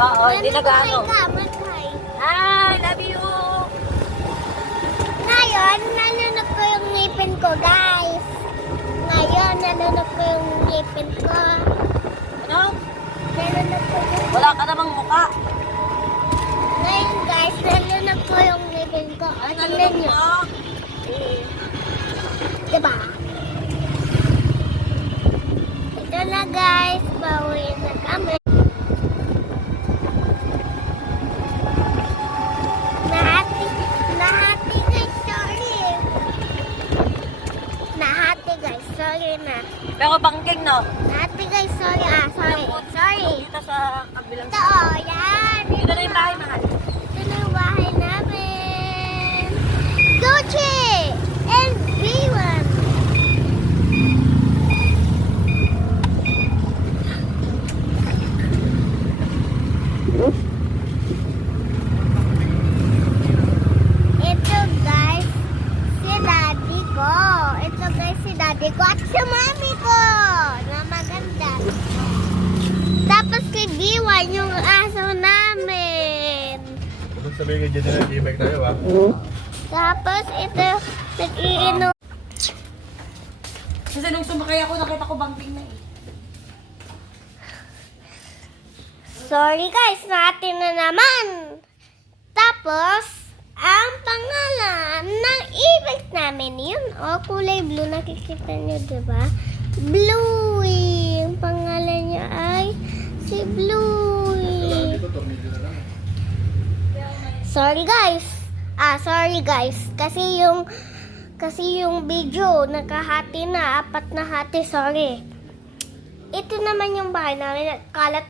Oo, hindi nag-ano. Mag-hi. Hi, love you! Ngayon, nalunok ko yung ngipin ko, guys. Ngayon, nalunok ko yung ngipin ko. Ano? Nalunok ko yung... Wala ka namang muka. Ngayon, guys, nalunok ko yung ngipin ko. O, tingnan nyo. Diba? Ito na, guys. Bawiin na kami. Nahati, guys. Sorry. Nahati, guys. Sorry na. Pero bangking, no? Nahati, guys. Sorry. Sorry. Sorry. Dito sa kabilang. Ito, oh, yan. Dito na yung bahay, mahal. Ito na yung bahay namin. Gucci and B1. Ito guys, si daddy ko. Ito guys, si daddy ko at si mami ko na maganda. Tapos si B1 yung aso namin. Kung sabihin ka dyan na i-bike tayo, ha? Tapos ito, nag-iinom. Kasi nung sumakay ako, nakita ko bangking na eh. Sorry guys, natin na naman. Tapos, ang pangalan ng e-bike namin, yun, kulay blue, nakikita nyo, diba? Bluey. Ang pangalan niya ay si Bluey. Sorry guys. Sorry guys. Kasi yung video, nakahati na, 4 na hati, sorry. Ito naman yung bahay namin, kalat